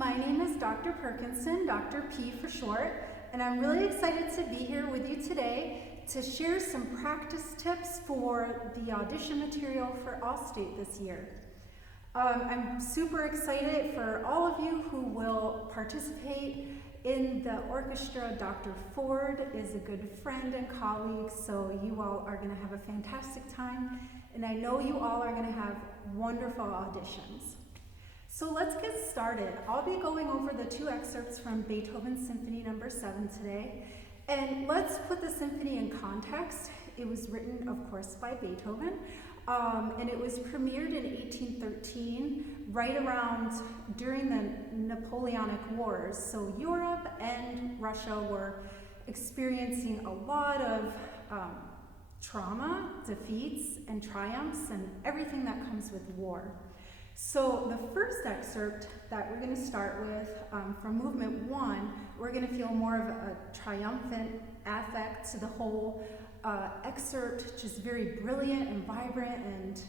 my name is Dr. Perkinson, Dr. P for short, and I'm really excited to be here with you today to share some practice tips for the audition material for Allstate this year. I'm super excited for all of you who will participate in the orchestra. Dr. Ford is a good friend and colleague, so you all are going to have a fantastic time, and I know you all are going to have wonderful auditions. So let's get started. I'll be going over the two excerpts from Beethoven's Symphony No. 7 today, and let's put the symphony in context. It was written, of course, by Beethoven, and it was premiered in 1813, right around during the Napoleonic Wars. So Europe and Russia were experiencing a lot of trauma, defeats, and triumphs, and everything that comes with war. So the first excerpt that we're going to start with from movement 1, we're going to feel more of a triumphant affect to the whole excerpt, just very brilliant and vibrant and,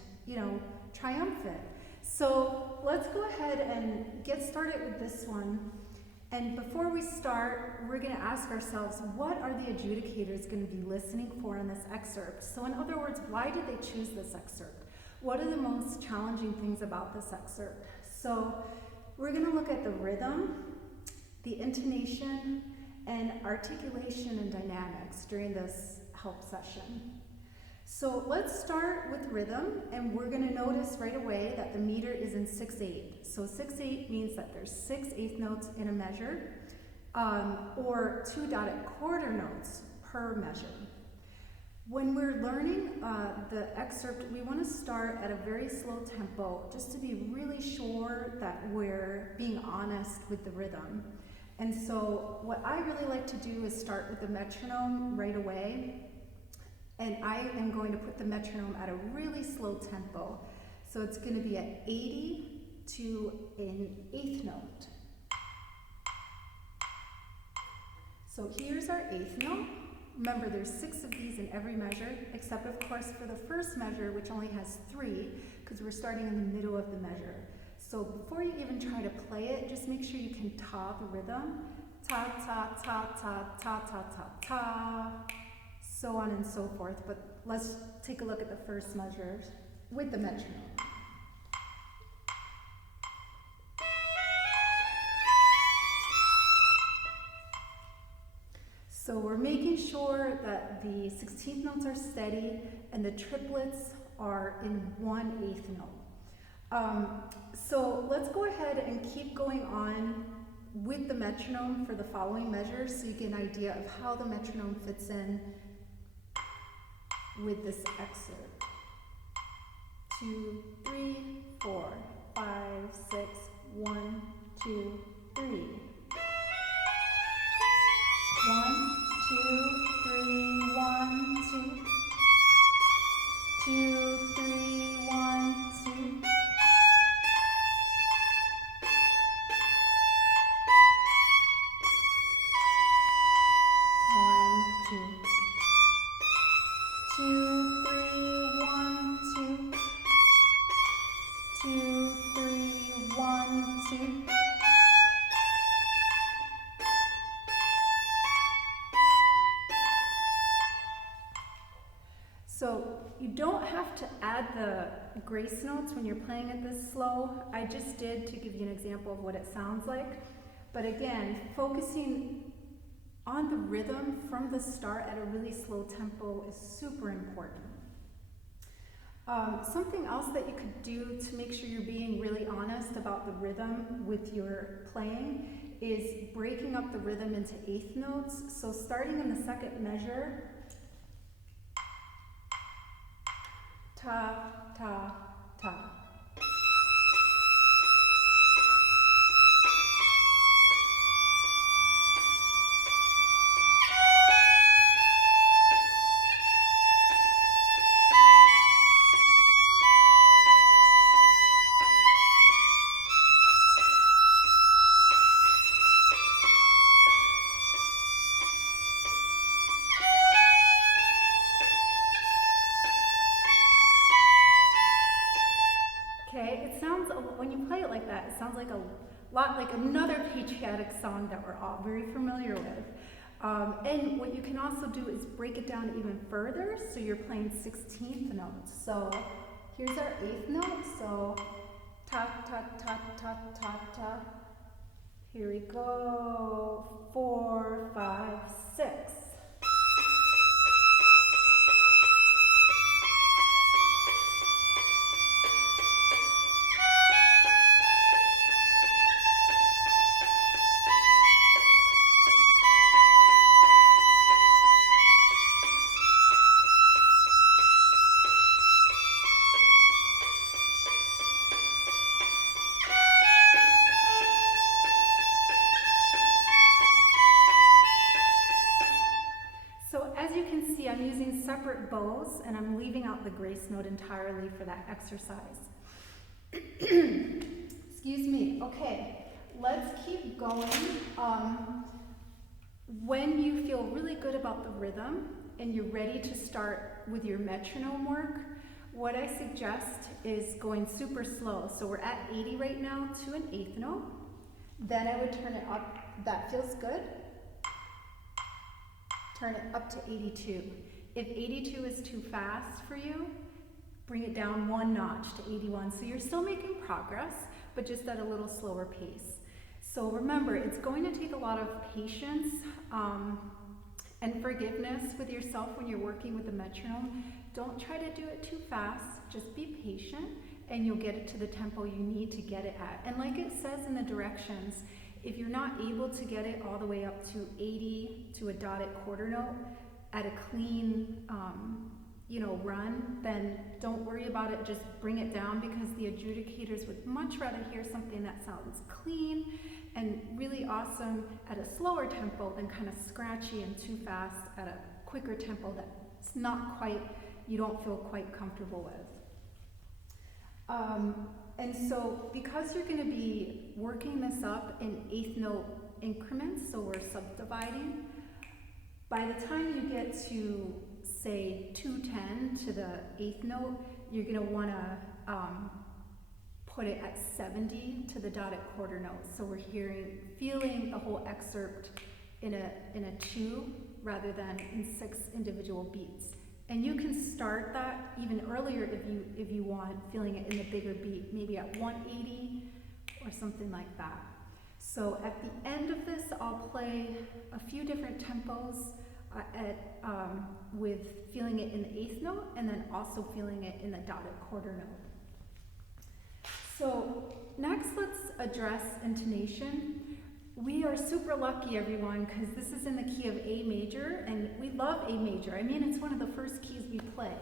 triumphant. So let's go ahead and get started with this one. And before we start, we're going to ask ourselves, what are the adjudicators going to be listening for in this excerpt? So in other words, why did they choose this excerpt? What are the most challenging things about this excerpt? So we're going to look at the rhythm, the intonation, and articulation and dynamics during this help session. So let's start with rhythm, and we're going to notice right away that the meter is in 6/8. So 6/8 means that there's 6 eighth notes in a measure, or 2 dotted quarter notes per measure. When we're learning the excerpt, we want to start at a very slow tempo, just to be really sure that we're being honest with the rhythm. And so what I really like to do is start with the metronome right away. And I am going to put the metronome at a really slow tempo. So it's going to be at 80 to an eighth note. So here's our eighth note. Remember, there's 6 of these in every measure, except of course for the first measure, which only has 3, because we're starting in the middle of the measure. So before you even try to play it, just make sure you can ta the rhythm. Ta, ta, ta, ta, ta, ta, ta, ta, so on and so forth. But let's take a look at the first measure with the metronome. So we're making sure that the 16th notes are steady and the triplets are in 1/8 note. So let's go ahead and keep going on with the metronome for the following measures so you get an idea of how the metronome fits in with this excerpt. 2, 3, 4, 5, 6, 1, 2, 3. 1, 2, 3, 1, 2. 2, 3, 1, 2. 1, 2. 2, 3, 1, 2. 2, 3, 1, 2. So you don't have to add the grace notes when you're playing it this slow. I just did to give you an example of what it sounds like. But again, focusing on the rhythm from the start at a really slow tempo is super important. Something else that you could do to make sure you're being really honest about the rhythm with your playing is breaking up the rhythm into eighth notes. So starting in the second measure, ta, ta, ta. When you play it like that, it sounds like a lot like another patriotic song that we're all very familiar with. And what you can also do is break it down even further, so you're playing 16th notes. So here's our 8th note, so ta ta ta ta ta ta. Here we go, 4, 5, 6. I'm using separate bows, and I'm leaving out the grace note entirely for that exercise. Excuse me. Okay, let's keep going. When you feel really good about the rhythm and you're ready to start with your metronome work, what I suggest is going super slow. So we're at 80 right now to an 8th note. Then I would turn it up. That feels good. Turn it up to 82. If 82 is too fast for you, bring it down 1 notch to 81. So you're still making progress, but just at a little slower pace. So remember, it's going to take a lot of patience and forgiveness with yourself when you're working with the metronome. Don't try to do it too fast. Just be patient, and you'll get it to the tempo you need to get it at. And like it says in the directions, if you're not able to get it all the way up to 80 to a dotted quarter note at a clean, run, then don't worry about it. Just bring it down, because the adjudicators would much rather hear something that sounds clean and really awesome at a slower tempo than kind of scratchy and too fast at a quicker tempo that's not quite, you don't feel quite comfortable with. And so because you're going to be working this up in 8th note increments, so we're subdividing, by the time you get to, say, 210 to the 8th note, you're going to want to put it at 70 to the dotted quarter note. So we're feeling the whole excerpt in a 2 rather than in 6 individual beats. And you can start that even earlier if you want, feeling it in the bigger beat, maybe at 180 or something like that. So at the end of this, I'll play a few different tempos with feeling it in the 8th note and then also feeling it in the dotted quarter note. So next, let's address intonation. We are super lucky, everyone, because this is in the key of A major, and we love A major. I mean, it's one of the first keys we play.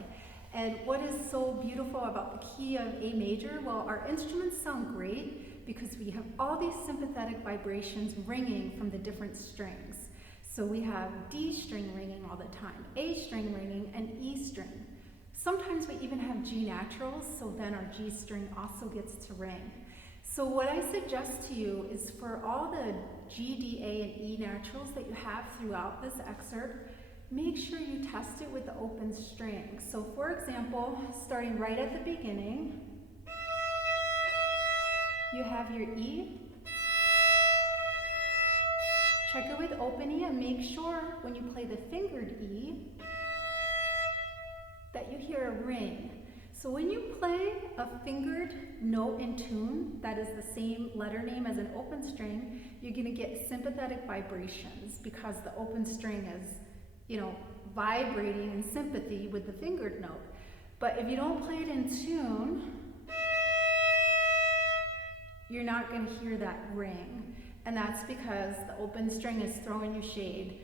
And what is so beautiful about the key of A major? Well, our instruments sound great because we have all these sympathetic vibrations ringing from the different strings. So we have D string ringing all the time, A string ringing, and E string. Sometimes we even have G naturals, so then our G string also gets to ring. So what I suggest to you is for all the G, D, A, and E naturals that you have throughout this excerpt, make sure you test it with the open string. So for example, starting right at the beginning, you have your E. Check it with open E and make sure when you play the fingered E that you hear a ring. So when you play a fingered note in tune that is the same letter name as an open string, you're going to get sympathetic vibrations because the open string is, vibrating in sympathy with the fingered note. But if you don't play it in tune, you're not going to hear that ring. And that's because the open string is throwing you shade.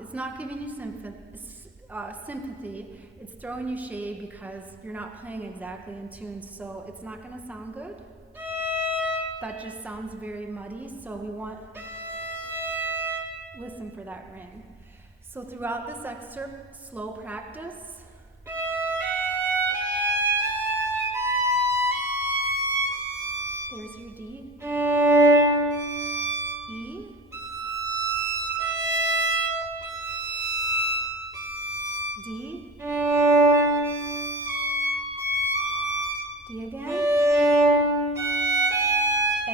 It's not giving you sympathy, it's throwing you shade because you're not playing exactly in tune, so it's not going to sound good. That just sounds very muddy, so we want, listen for that ring. So throughout this excerpt, slow practice. There's your D, E, D, D again, A,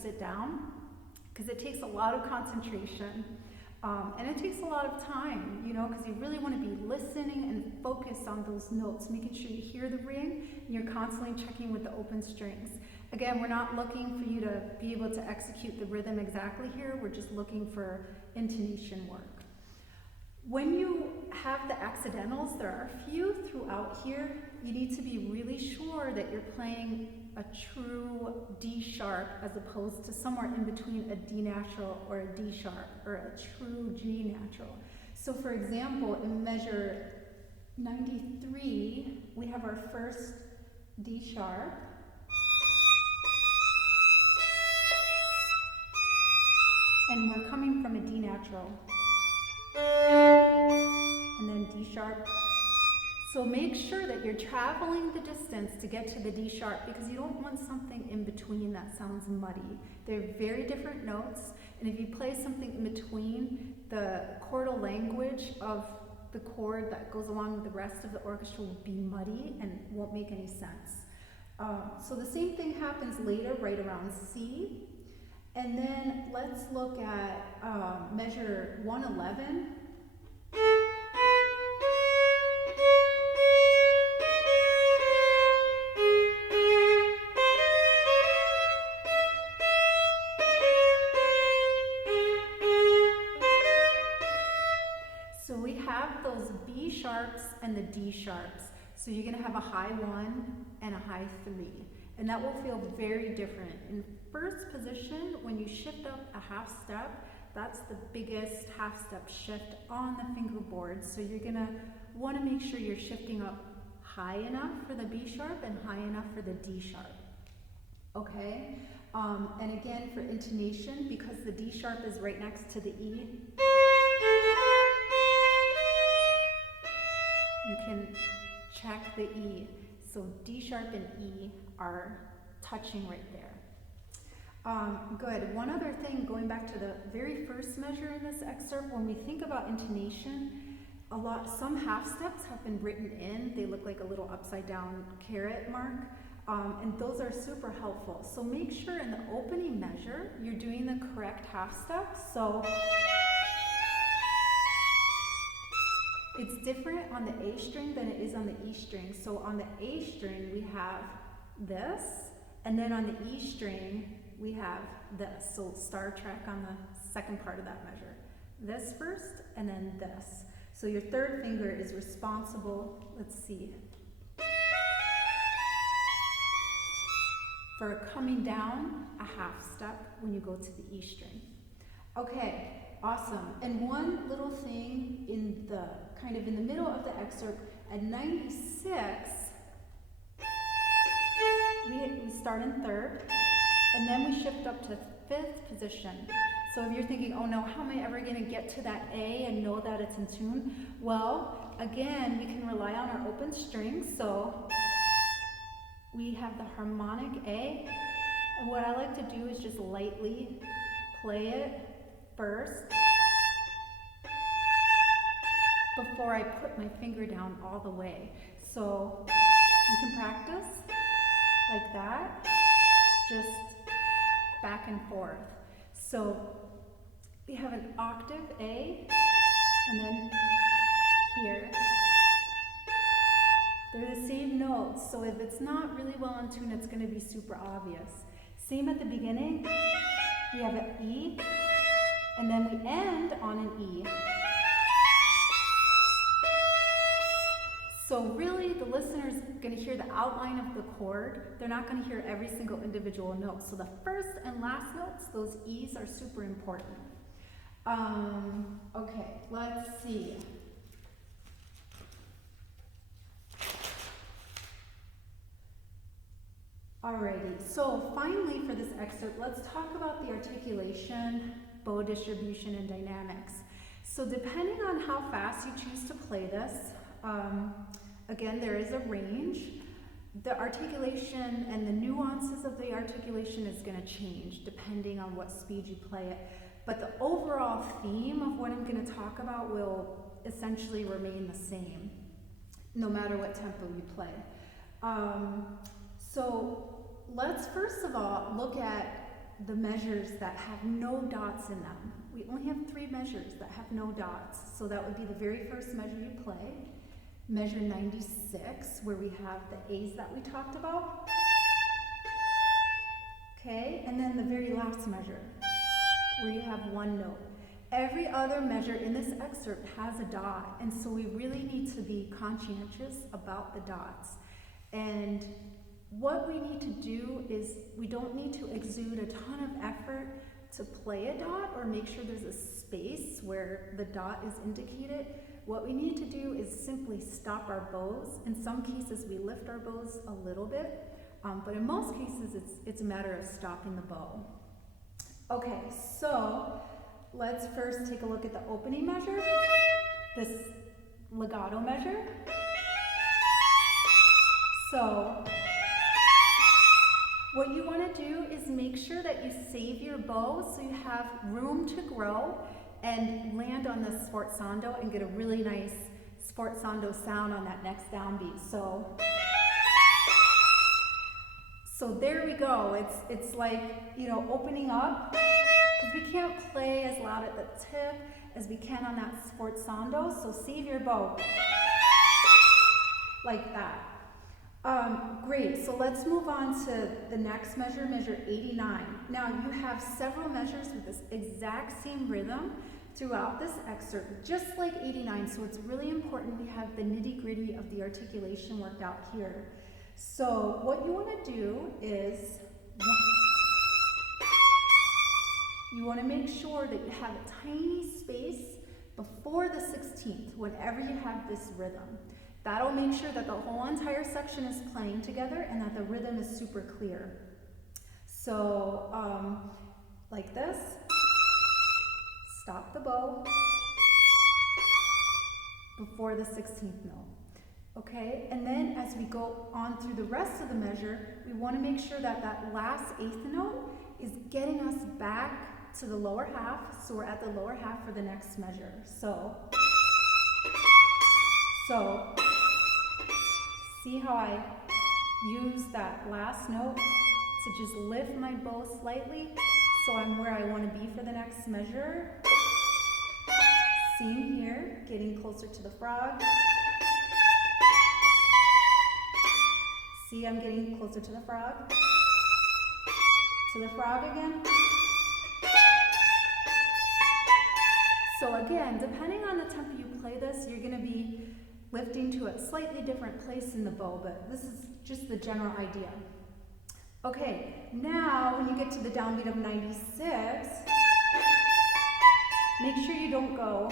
sit down, because it takes a lot of concentration. And it takes a lot of time, you know, because you really want to be listening and focused on those notes, making sure you hear the ring, and you're constantly checking with the open strings. Again, we're not looking for you to be able to execute the rhythm exactly here, we're just looking for intonation work. When you have the accidentals, there are a few throughout here, you need to be really sure that you're playing a true D sharp as opposed to somewhere in between a D natural or a D sharp or a true G natural. So for example, in measure 93, we have our first D sharp. And we're coming from a D natural. And then D sharp. So make sure that you're traveling the distance to get to the D sharp, because you don't want something in between that sounds muddy. They're very different notes, and if you play something in between, the chordal language of the chord that goes along with the rest of the orchestra will be muddy and won't make any sense. So the same thing happens later, right around C. And then let's look at measure 111. So we have those B sharps and the D sharps. So you're gonna have a high 1 and a high 3. And that will feel very different. In first position, when you shift up a half step, that's the biggest half step shift on the fingerboard. So you're gonna wanna make sure you're shifting up high enough for the B sharp and high enough for the D sharp. Okay? And again, for intonation, because the D sharp is right next to the E, you can check the E. So D sharp and E are touching right there. Good. One other thing, going back to the very first measure in this excerpt, when we think about intonation, some half steps have been written in. They look like a little upside down caret mark, and those are super helpful. So make sure in the opening measure, you're doing the correct half step. So it's different on the A string than it is on the E string. So on the A string, we have this, and then on the E string, we have this. So Star Trek on the second part of that measure. This first, and then this. So your third finger is responsible, let's see, for coming down a half step when you go to the E string. Okay, awesome. And one little thing in the kind of in the middle of the excerpt, at 96, we start in third, and then we shift up to fifth position. So if you're thinking, oh no, how am I ever gonna get to that A and know that it's in tune? Well, again, we can rely on our open strings. So we have the harmonic A, and what I like to do is just lightly play it first before I put my finger down all the way. So you can practice like that, just back and forth. So we have an octave A, and then here. They're the same notes, so if it's not really well in tune, it's going to be super obvious. Same at the beginning, we have an E, and then we end on an E. So really, the listener's going to hear the outline of the chord. They're not going to hear every single individual note. So the first and last notes, those E's are super important. Okay, let's see. Alrighty, so finally for this excerpt, let's talk about the articulation, bow distribution, and dynamics. So depending on how fast you choose to play this, again, there is a range. The articulation and the nuances of the articulation is going to change depending on what speed you play it. But the overall theme of what I'm going to talk about will essentially remain the same, no matter what tempo you play. So let's first of all look at the measures that have no dots in them. We only have 3 measures that have no dots. So that would be the very first measure you play, measure 96, where we have the A's that we talked about. Okay, and then the very last measure, where you have 1 note. Every other measure in this excerpt has a dot, and so we really need to be conscientious about the dots. And what we need to do is we don't need to exude a ton of effort to play a dot or make sure there's a space where the dot is indicated. What we need to do is simply stop our bows. In some cases we lift our bows a little bit, but in most cases it's a matter of stopping the bow. Okay, so let's first take a look at the opening measure, this legato measure. So what you want to do is make sure that you save your bow so you have room to grow and land on the sforzando and get a really nice sforzando sound on that next downbeat. So there we go. It's like, you know, opening up, because we can't play as loud at the tip as we can on that sforzando. So save your bow like that. Great, so let's move on to the next measure, measure 89. Now you have several measures with this exact same rhythm throughout this excerpt, just like 89, so it's really important we have the nitty-gritty of the articulation worked out here. So what you want to do is, you want to make sure that you have a tiny space before the 16th whenever you have this rhythm. That'll make sure that the whole entire section is playing together and that the rhythm is super clear. So, like this, stop the bow before the 16th note. Okay, and then as we go on through the rest of the measure, we want to make sure that that last 8th note is getting us back to the lower half, so we're at the lower half for the next measure. So see how I use that last note to just lift my bow slightly so I'm where I want to be for the next measure. Same here, getting closer to the frog. See, I'm getting closer to the frog. To the frog again. So again, depending on the tempo you play this, you're going to be lifting to a slightly different place in the bow, but this is just the general idea. Okay, now when you get to the downbeat of 96, make sure you don't go,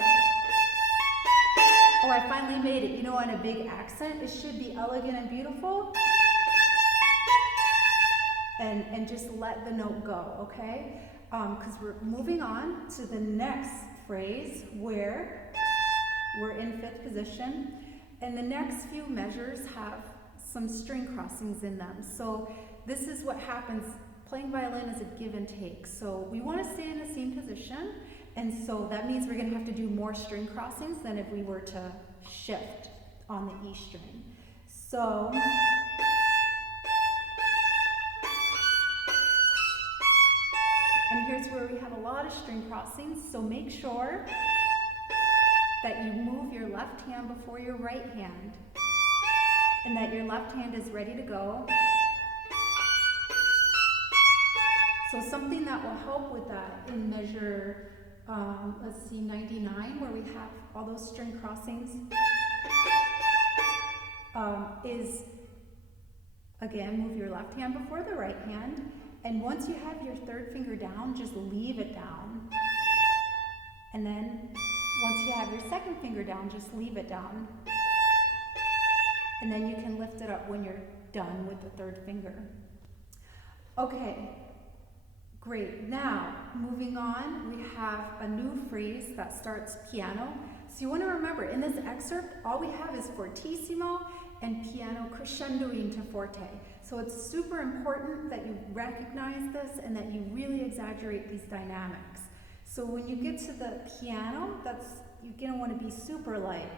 oh, I finally made it, you know, on a big accent. It should be elegant and beautiful. And just let the note go, okay? Because we're moving on to the next phrase where we're in 5th position. And the next few measures have some string crossings in them. So this is what happens. Playing violin is a give and take. So we want to stay in the same position. And so that means we're going to have to do more string crossings than if we were to shift on the E string. So and here's where we have a lot of string crossings. So make sure that you move your left hand before your right hand and that your left hand is ready to go. So something that will help with that in measure, let's see, 99, where we have all those string crossings, is, again, move your left hand before the right hand, and once you have your 3rd finger down, just leave it down. And then once you have your 2nd finger down, just leave it down. And then you can lift it up when you're done with the 3rd finger. Okay, great. Now, moving on, we have a new phrase that starts piano. So you want to remember, in this excerpt, all we have is fortissimo and piano crescendoing to forte. So it's super important that you recognize this and that you really exaggerate these dynamics. So when you get to the piano, you're going to want to be super light.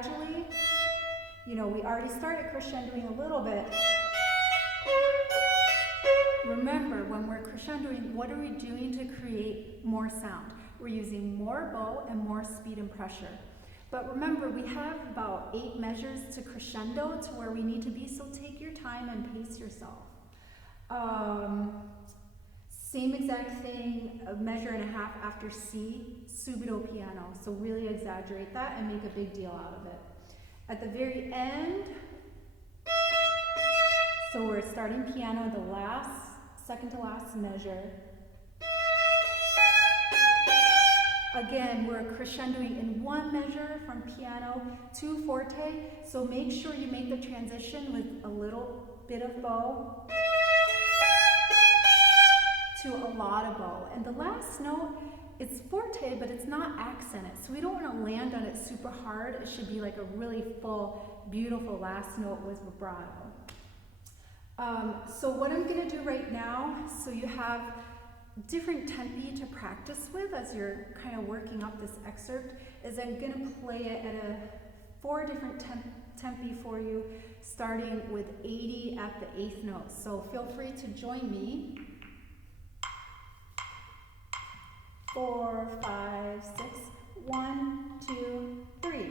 gradually, we already started crescendoing a little bit. Remember, when we're crescendoing, what are we doing to create more sound? We're using more bow and more speed and pressure. But remember, we have about 8 measures to crescendo to where we need to be, so take your time and pace yourself. Same exact thing, a measure and a half after C, subito piano. So really exaggerate that and make a big deal out of it. At the very end, so we're starting piano, the second to last measure. Again, we're crescendoing in 1 measure from piano to forte, so make sure you make the transition with a little bit of bow to a lot of bow. And the last note, it's forte, but it's not accented, so we don't want to land on it super hard. It should be like a really full, beautiful last note with vibrato. So what I'm going to do right now, so you have different tempi to practice with as you're kind of working up this excerpt, is I'm going to play it at 4 different tempi for you, starting with 80 at the 8th note. So feel free to join me. 4, 5, 6, 1, 2, 3.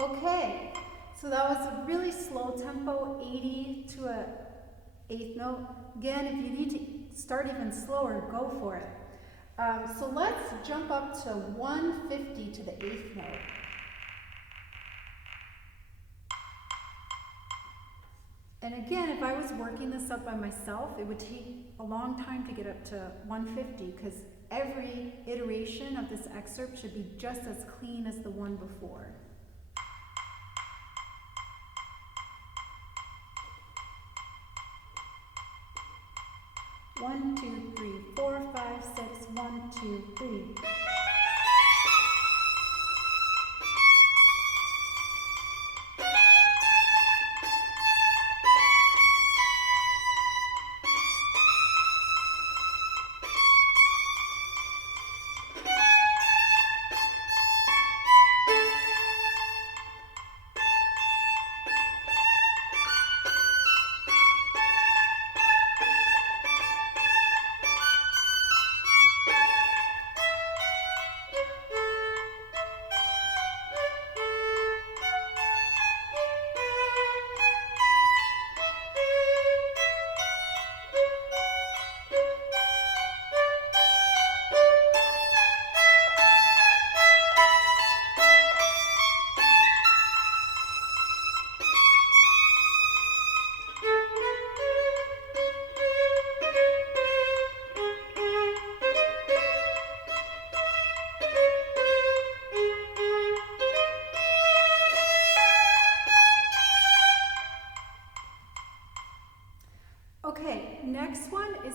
Okay, so that was a really slow tempo, 80 to a 8th note. Again, if you need to start even slower, go for it. So let's jump up to 150 to the 8th note. And again, if I was working this up by myself, it would take a long time to get up to 150 because every iteration of this excerpt should be just as clean as the one before. One, 2, 3, 4, 5, 6, 1, 2, 3.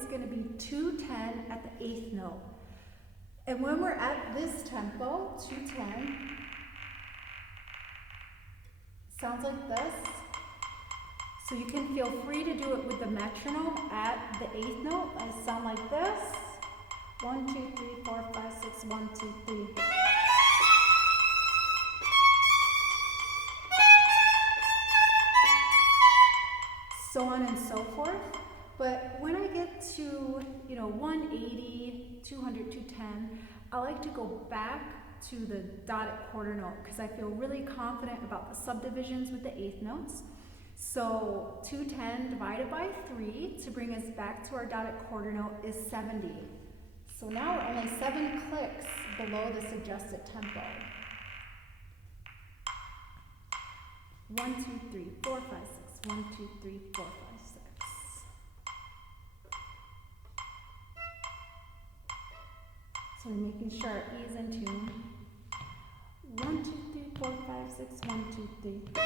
going to be 210 at the 8th note. And when we're at this tempo, 210, sounds like this. So you can feel free to do it with the metronome at the 8th note. I sound like this. 1, 2, 3, 4, 5, 6, 1, 2, 3. So on and so forth. But when I get to, 180, 200, 210, I like to go back to the dotted quarter note because I feel really confident about the subdivisions with the 8th notes. So 210 divided by 3 to bring us back to our dotted quarter note is 70. So now we're only 7 clicks below the suggested tempo. 1, 2, 3, 4, 5, 6. 1, 2, 3, 4, 5, 6. So we're making sure our E is in tune. 1, 2, 3, 4, 5, 6. 1, 2, 3.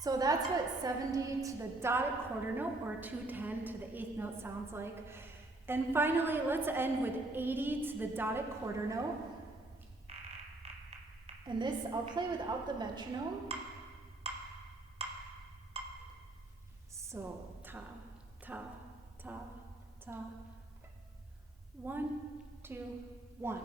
So that's what 70 to the dotted quarter note or 210 to the 8th note sounds like. And finally, let's end with 80 to the dotted quarter note. And this, I'll play without the metronome. So, ta, ta, ta, ta. 1, 2, 1.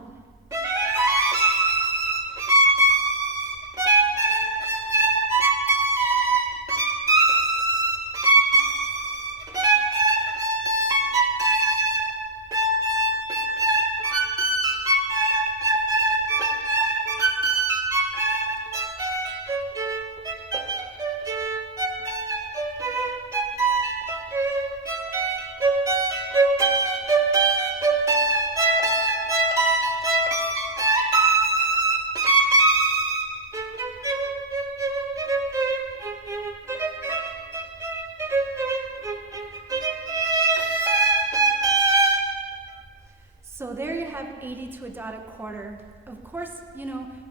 So there you have 80 to a dotted quarter. Of course,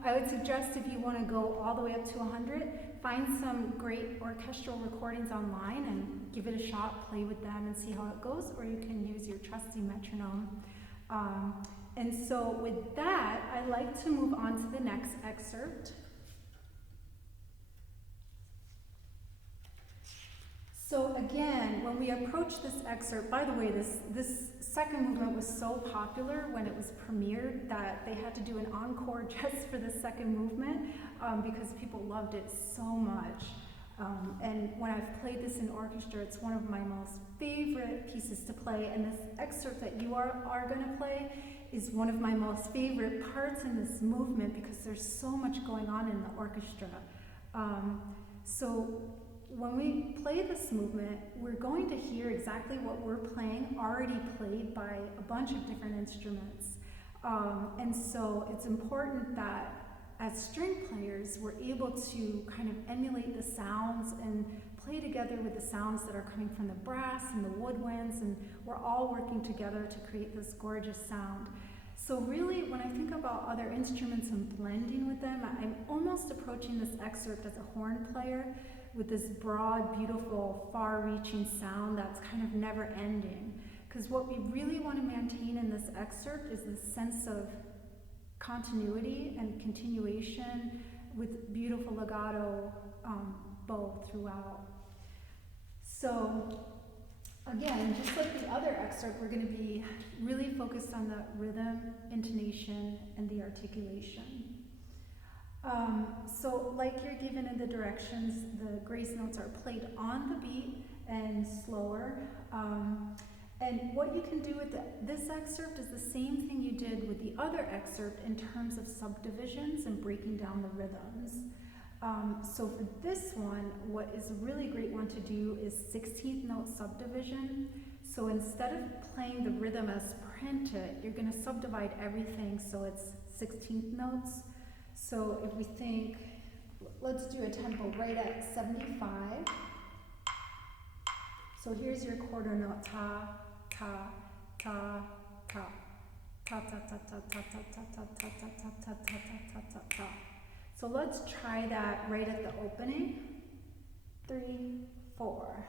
I would suggest if you want to go all the way up to 100, find some great orchestral recordings online and give it a shot, play with them and see how it goes, or you can use your trusty metronome. And so with that, I'd like to move on to the next excerpt. So again, when we approach this excerpt, by the way, this second movement was so popular when it was premiered that they had to do an encore just for the second movement because people loved it so much. And when I've played this in orchestra, it's one of my most favorite pieces to play. And this excerpt that you are going to play is one of my most favorite parts in this movement because there's so much going on in the orchestra. So when we play this movement, we're going to hear exactly what we're playing already played by a bunch of different instruments. And so it's important that as string players, we're able to kind of emulate the sounds and play together with the sounds that are coming from the brass and the woodwinds, and we're all working together to create this gorgeous sound. So really, when I think about other instruments and blending with them, I'm almost approaching this excerpt as a horn player with this broad, beautiful, far-reaching sound that's kind of never-ending. Because what we really want to maintain in this excerpt is this sense of continuity and continuation with beautiful legato bow throughout. So again, just like the other excerpt, we're going to be really focused on the rhythm, intonation, and the articulation. So like you're given in the directions, the grace notes are played on the beat and slower. And what you can do with this excerpt is the same thing you did with the other excerpt in terms of subdivisions and breaking down the rhythms. So for this one, what is a really great one to do is 16th note subdivision. So instead of playing the rhythm as printed, you're going to subdivide everything so it's 16th notes. So if we think, let's do a tempo right at 75. So here's your quarter note, ta, ta, ta, ta, ta, ta, ta, ta, ta, ta, ta, ta, ta, ta, ta, ta, ta, ta, ta. So let's try that right at the opening. 3, 4.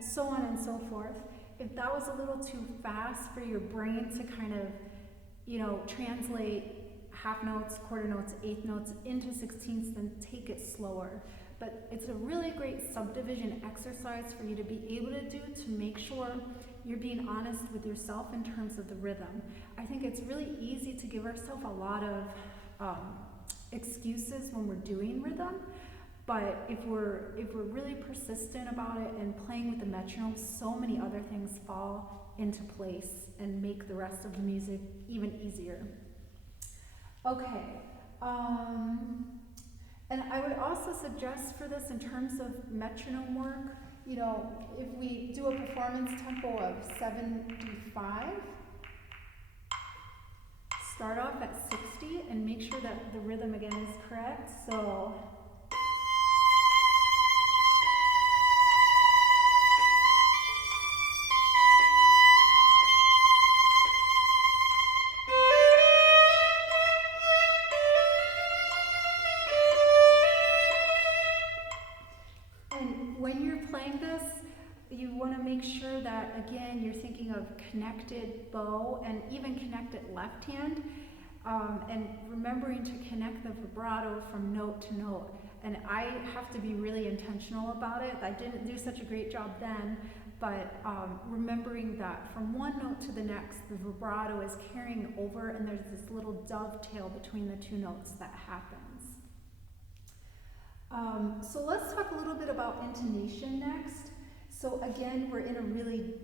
So on and so forth. If that was a little too fast for your brain to kind of, translate half notes, quarter notes, eighth notes into 16ths, then take it slower. But it's a really great subdivision exercise for you to be able to do to make sure you're being honest with yourself in terms of the rhythm. I think it's really easy to give ourselves a lot of excuses when we're doing rhythm. But if we're really persistent about it and playing with the metronome, so many other things fall into place and make the rest of the music even easier. Okay, and I would also suggest for this in terms of metronome work, if we do a performance tempo of 75, start off at 60 and make sure that the rhythm again is correct. So. When you're playing this, you want to make sure that, again, you're thinking of connected bow and even connected left hand, and remembering to connect the vibrato from note to note. And I have to be really intentional about it. I didn't do such a great job then, but remembering that from one note to the next, the vibrato is carrying over and there's this little dovetail between the two notes that happens. So let's talk a little bit about intonation next. So again, we're in a really,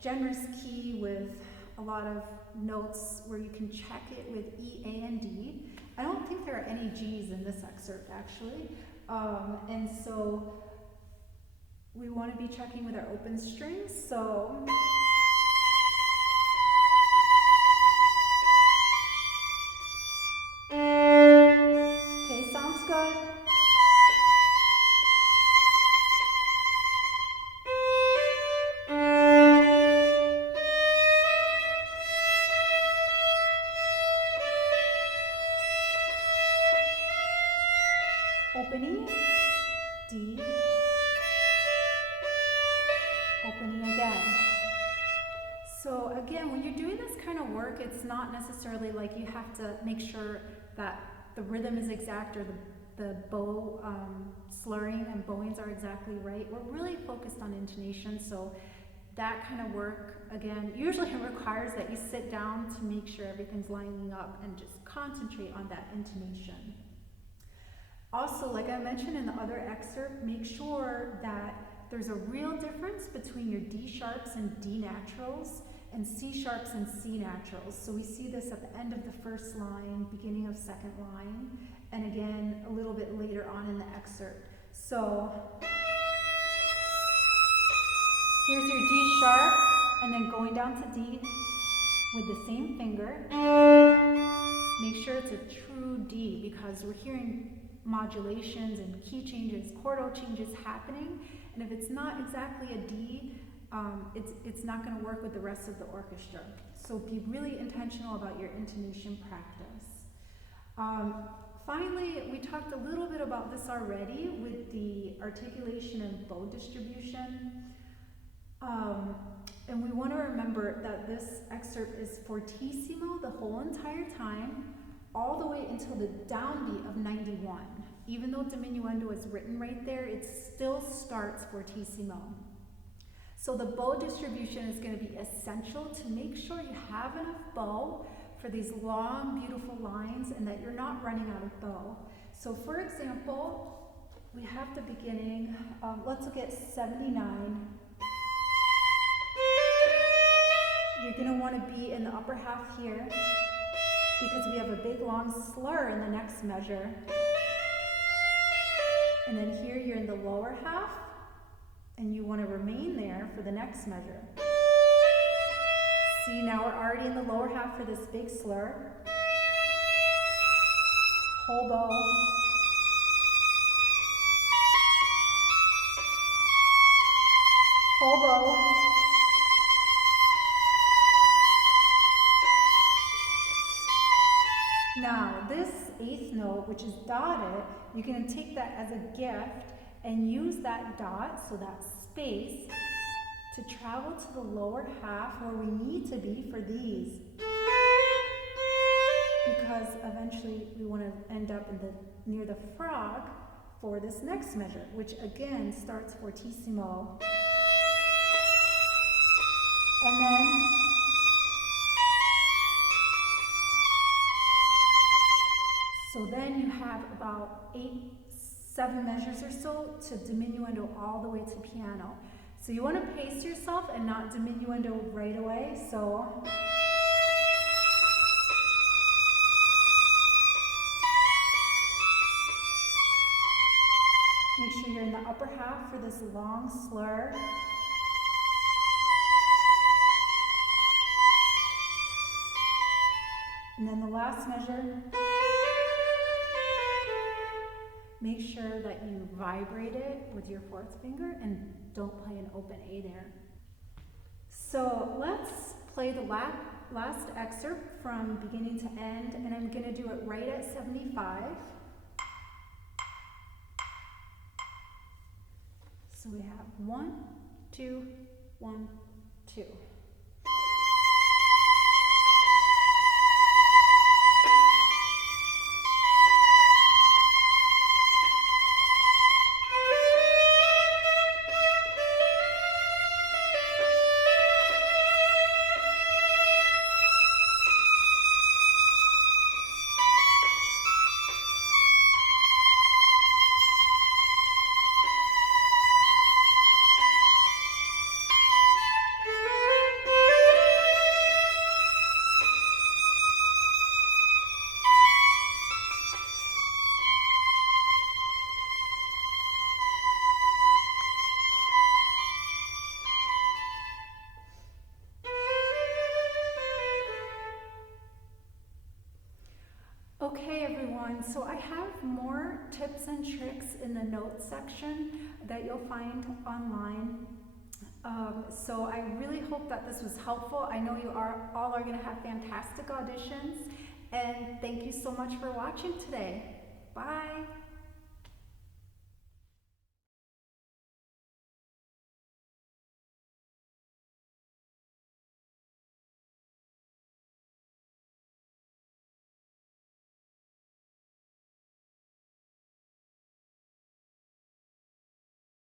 generous key with a lot of notes where you can check it with E, A, and D. I don't think there are any G's in this excerpt actually. And so we want to be checking with our open strings. So okay, sounds good. Opening, D, opening again. So again, when you're doing this kind of work, it's not necessarily like you have to make sure that the rhythm is exact or the bow slurring and bowings are exactly right. We're really focused on intonation, so that kind of work, again, usually requires that you sit down to make sure everything's lining up and just concentrate on that intonation. Also, like I mentioned in the other excerpt, make sure that there's a real difference between your D sharps and D naturals and C sharps and C naturals. So we see this at the end of the first line, beginning of second line, and again a little bit later on in the excerpt. So here's your D sharp, and then going down to D with the same finger. Make sure it's a true D because we're hearing modulations and key changes, chordal changes happening, and if it's not exactly a D, it's not going to work with the rest of the orchestra. So be really intentional about your intonation practice. Finally, finally, we talked a little bit about this already with the articulation and bow distribution. And we want to remember that this excerpt is fortissimo the whole entire time, all the way until the downbeat of 91. Even though diminuendo is written right there, it still starts fortissimo. So the bow distribution is going to be essential to make sure you have enough bow for these long, beautiful lines and that you're not running out of bow. So for example, we have the beginning, let's look at 79. You're going to want to be in the upper half here because we have a big long slur in the next measure. And then here you're in the lower half and you want to remain there for the next measure. See, now we're already in the lower half for this big slur. Whole bow. Whole bow. Now, this eighth note, which is dotted, you're going to take that as a gift and use that dot, so that space, to travel to the lower half where we need to be for these. Because eventually we want to end up in near the frog for this next measure, which again starts fortissimo. And then so then you have about 7 measures or so to diminuendo all the way to piano. So you want to pace yourself and not diminuendo right away. So make sure you're in the upper half for this long slur. And then the last measure, make sure that you vibrate it with your 4th finger and don't play an open A there. So let's play the last excerpt from beginning to end, and I'm going to do it right at 75. So we have 1, 2, 1, 2. Okay everyone, so I have more tips and tricks in the notes section that you'll find online. So I really hope that this was helpful. I know you all are going to have fantastic auditions, and thank you so much for watching today. Bye!